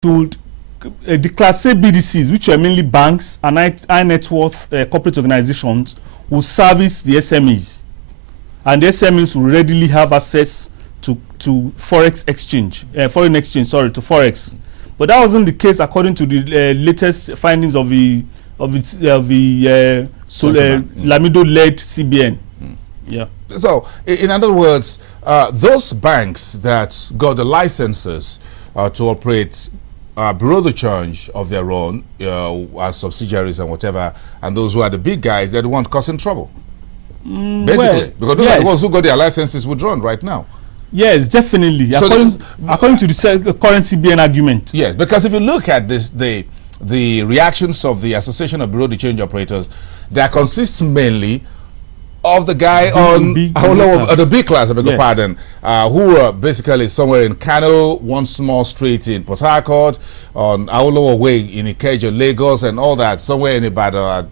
told the Class A BDCs, which are mainly banks and high net worth corporate organizations, will service the SMEs, and the SMEs will readily have access to forex exchange, foreign exchange, sorry, to forex. But that wasn't the case according to the latest findings of the Lamido-led CBN. Yeah. So, in other words, those banks that got the licenses to operate bureau de change of their own, as subsidiaries and whatever, and those who are the big guys, they're the ones causing trouble. Basically, because those are the ones who got their licenses withdrawn right now. Yes, definitely. So according to the current CBN argument. Yes, because if you look at this, the reactions of the Association of Bureau de Change Operators, that consists mainly of the guy on the B class, I beg your pardon, who were basically somewhere in Kano, one small street in Port Harcourt, on Awolowo Way in Ikeja, Lagos, and all that, somewhere in Ibadan,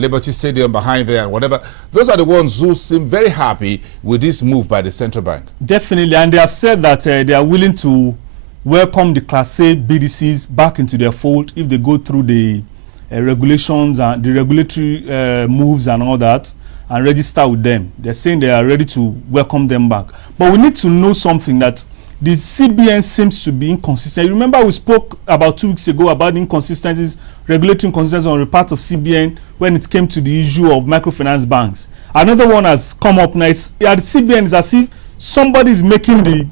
Liberty Stadium behind there, and whatever. Those are the ones who seem very happy with this move by the central bank. Definitely, and they have said that they are willing to welcome the Class A BDCs back into their fold if they go through the regulations and the regulatory moves and all that, and register with them. They're saying they are ready to welcome them back. But we need to know something, that the CBN seems to be inconsistent. You remember we spoke about 2 weeks ago about inconsistencies, regulatory inconsistencies on the part of CBN when it came to the issue of microfinance banks. Another one has come up now. At the CBN, is as if somebody is making the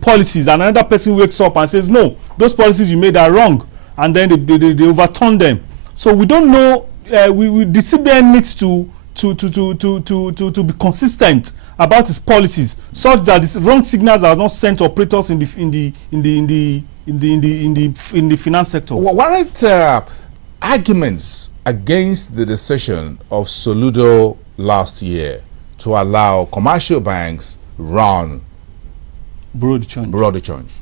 policies, and another person wakes up and says, no, those policies you made are wrong, and then they overturn them. So we don't know. The CBN needs to be consistent about its policies, such that the wrong signals are not sent to operators in the finance sector. Weren't arguments against the decision of Soludo last year to allow commercial banks run bureau de change?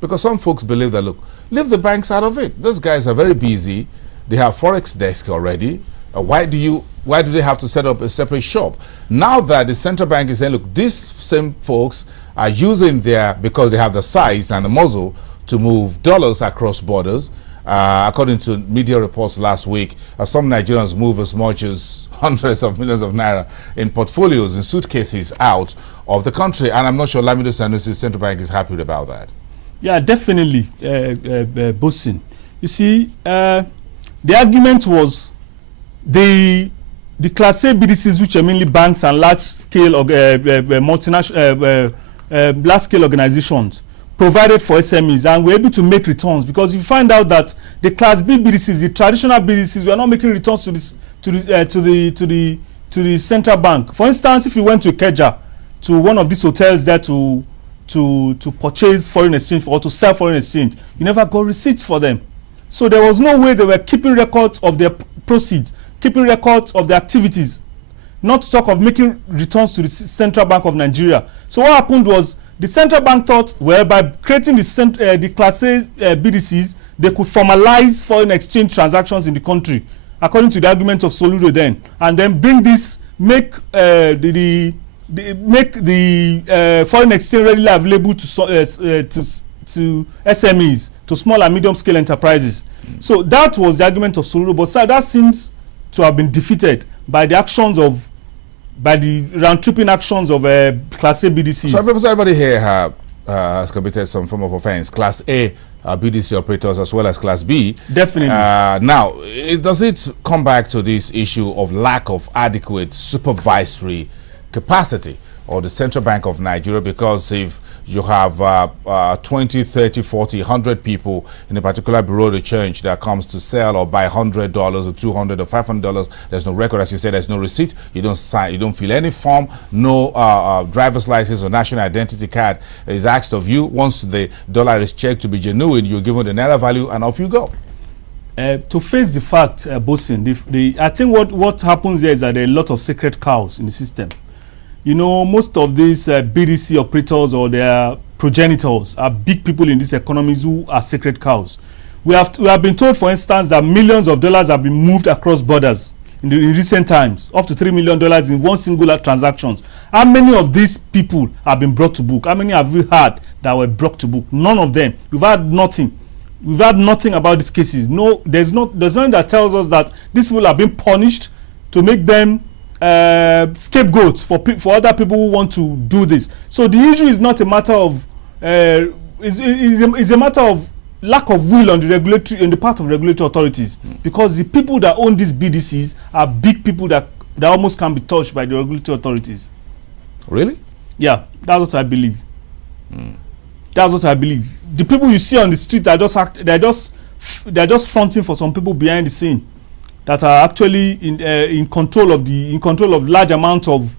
Because some folks believe that, look, leave the banks out of it. Those guys are very busy. They have forex desk already. Why do they have to set up a separate shop? Now that the central bank is saying, look, these same folks are using because they have the size and the muscle to move dollars across borders. According to media reports last week, some Nigerians move as much as hundreds of millions of naira in portfolios, in suitcases out of the country. And I'm not sure Lamido Sanusi's central bank is happy about that. Yeah, definitely, Bosin. You see, the argument was the Class A BDCs, which are mainly banks and large-scale multinational, large-scale organizations, provided for SMEs, and were able to make returns, because you find out that the Class B BDCs, the traditional BDCs, were not making returns to the central bank. For instance, if you went to Ikeja, to one of these hotels there to purchase foreign exchange or to sell foreign exchange, you never got receipts for them. So there was no way they were keeping records of their proceeds, keeping records of their activities, not to talk of making returns to the Central Bank of Nigeria. So what happened was, the central bank thought, well, by creating the Class A BDCs, they could formalize foreign exchange transactions in the country, according to the argument of Soludo then, and then bring this, make the foreign exchange readily available to SMEs, to small and medium scale enterprises. So that was the argument of Soludo, but that seems to have been defeated by the round-tripping actions of Class A BDCs. So everybody here has committed some form of offense, Class A BDC operators as well as Class B. Definitely. Now, does it come back to this issue of lack of adequate supervisory capacity or the Central Bank of Nigeria? Because if you have 20, 30, 40, 100 people in a particular bureau de change that comes to sell or buy $100 or $200 or $500, there's no record, as you said, there's no receipt, you don't sign, you don't fill any form, no driver's license or national identity card is asked of you. Once the dollar is checked to be genuine, you're given the naira value and off you go. To face the fact, Bosin, I think what happens here is that there are a lot of sacred cows in the system. You know, most of these BDC operators or their progenitors are big people in these economies who are sacred cows. We have been told, for instance, that millions of dollars have been moved across borders in recent times, up to $3 million in one single transaction. How many of these people have been brought to book? How many have we had that were brought to book? None of them. We've had nothing. We've had nothing about these cases. No, there's nothing that tells us that these people are being punished to make them scapegoats for other people who want to do this. So the issue is not a matter of it's a matter of lack of will on the part of regulatory authorities, because the people that own these BDCs are big people that almost can't be touched by the regulatory authorities. Really? Yeah, that's what I believe. That's what I believe. The people you see on the street are they're just fronting for some people behind the scene that are actually in control of large amounts of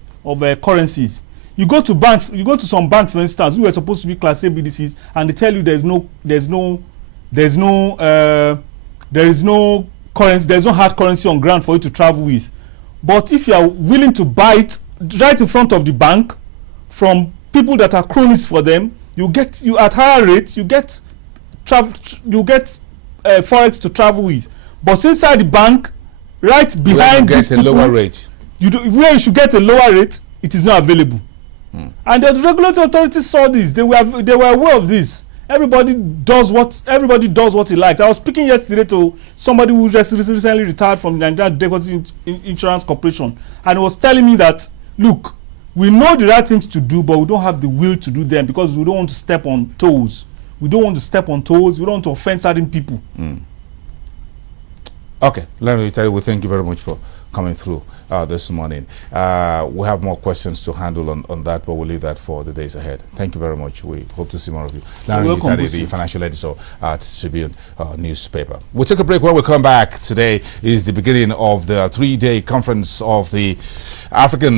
currencies. You go to banks, you go to some banks, for instance, who are supposed to be Class A BDCs, and they tell you there is no currency, there's no hard currency on ground for you to travel with. But if you are willing to buy it right in front of the bank from people that are cronies for them, you at higher rates, you get forex to travel with. But inside the bank, right behind these people, lower rate. Where you should get a lower rate, it is not available. And the regulatory authorities saw this. They were aware of this. Everybody does what he likes. I was speaking yesterday to somebody who just recently retired from the Nigerian Deposit Insurance Corporation, and he was telling me that, look, we know the right things to do, but we don't have the will to do them because we don't want to step on toes. We don't want to step on toes. We don't want to offend certain people. Okay, Lanre Oyetade, we thank you very much for coming through this morning. We have more questions to handle on that, but we'll leave that for the days ahead. Thank you very much. We hope to see more of you. Lanre Oyetade, the financial editor at CBN newspaper. We'll take a break. When we come back, today is the beginning of the 3-day conference of the African